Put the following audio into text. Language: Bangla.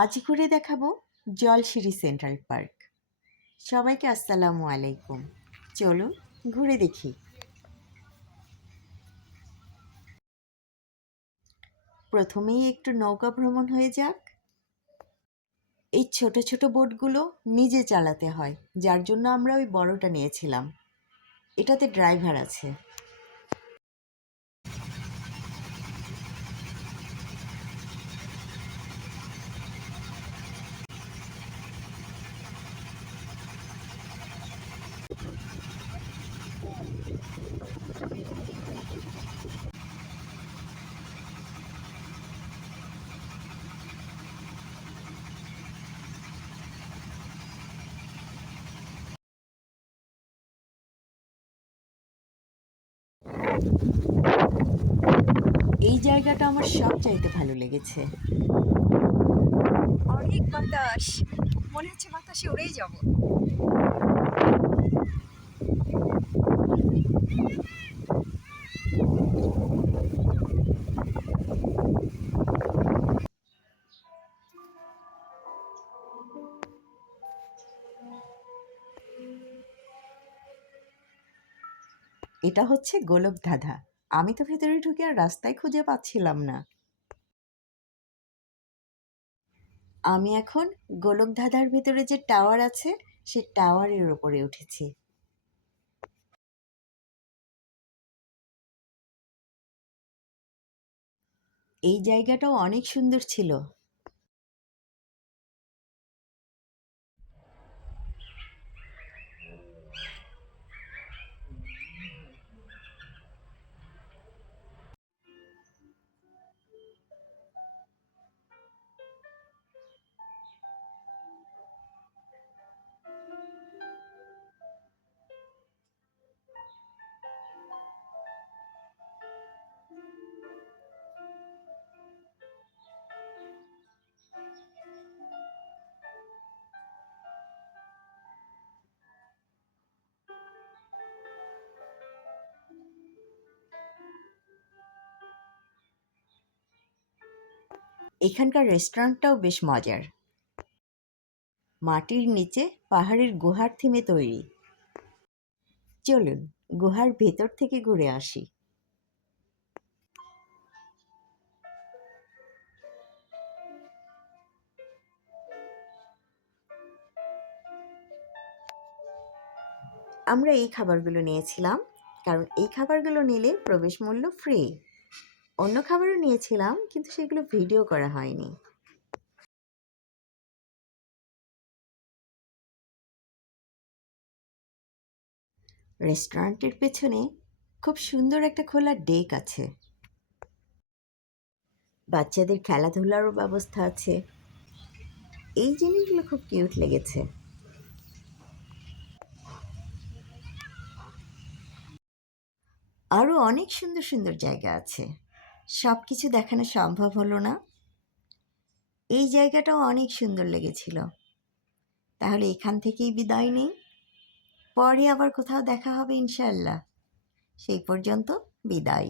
আজ ঘুরে দেখাবো জলশিরি সেন্ট্রাল পার্ক। সবাইকে আসসালামু আলাইকুম। চলুন ঘুরে দেখি। প্রথমেই একটু নৌকা ভ্রমণ হয়ে যাক। এই ছোট ছোট বোটগুলো নিজে চালাতে হয়, যার জন্য আমরা ওই বড়টা নিয়েছিলাম। এটাতে ড্রাইভার আছে। এই জায়গাটা আমার সবচাইতে ভালো লেগেছে। অনেক বাতাস, মনে হচ্ছে বাতাসে উড়েই যাব। এটা হচ্ছে গোলকধাঁধা। আমি তো ভেতরে ঢুকে আর রাস্তায় খুঁজে পাচ্ছিলাম না। আমি এখন গোলকধাঁধার ভেতরে যে টাওয়ার আছে সে টাওয়ারের ওপরে উঠেছি। এই জায়গাটাও অনেক সুন্দর ছিল। এখানকার রেস্টুরেন্টটাও বেশ মজার। মাটির নিচে পাহাড়ের গুহার থিমে তৈরি। চলুন গুহার ভেতর থেকে ঘুরে আসি। আমরা এই খাবারগুলো নিয়েছিলাম, কারণ এই খাবারগুলো নিলে প্রবেশ মূল্য ফ্রি। অন্য খাবারও নিয়েছিলাম, কিন্তু সেগুলো ভিডিও করা হয়নি। রেস্টুরেন্টের পেছনে খুব সুন্দর একটা খোলা ডেক আছে। বাচ্চাদের খেলাধুলারও ব্যবস্থা আছে। এই জিনিসগুলো খুব কিউট লেগেছে। আরও অনেক সুন্দর সুন্দর জায়গা আছে, সব কিছু দেখানো সম্ভব হলো না। এই জায়গাটাও অনেক সুন্দর লেগেছিল। তাহলে এখান থেকেই বিদায় নেই। পরে আবার কোথাও দেখা হবে ইনশাআল্লাহ। সেই পর্যন্ত বিদায়।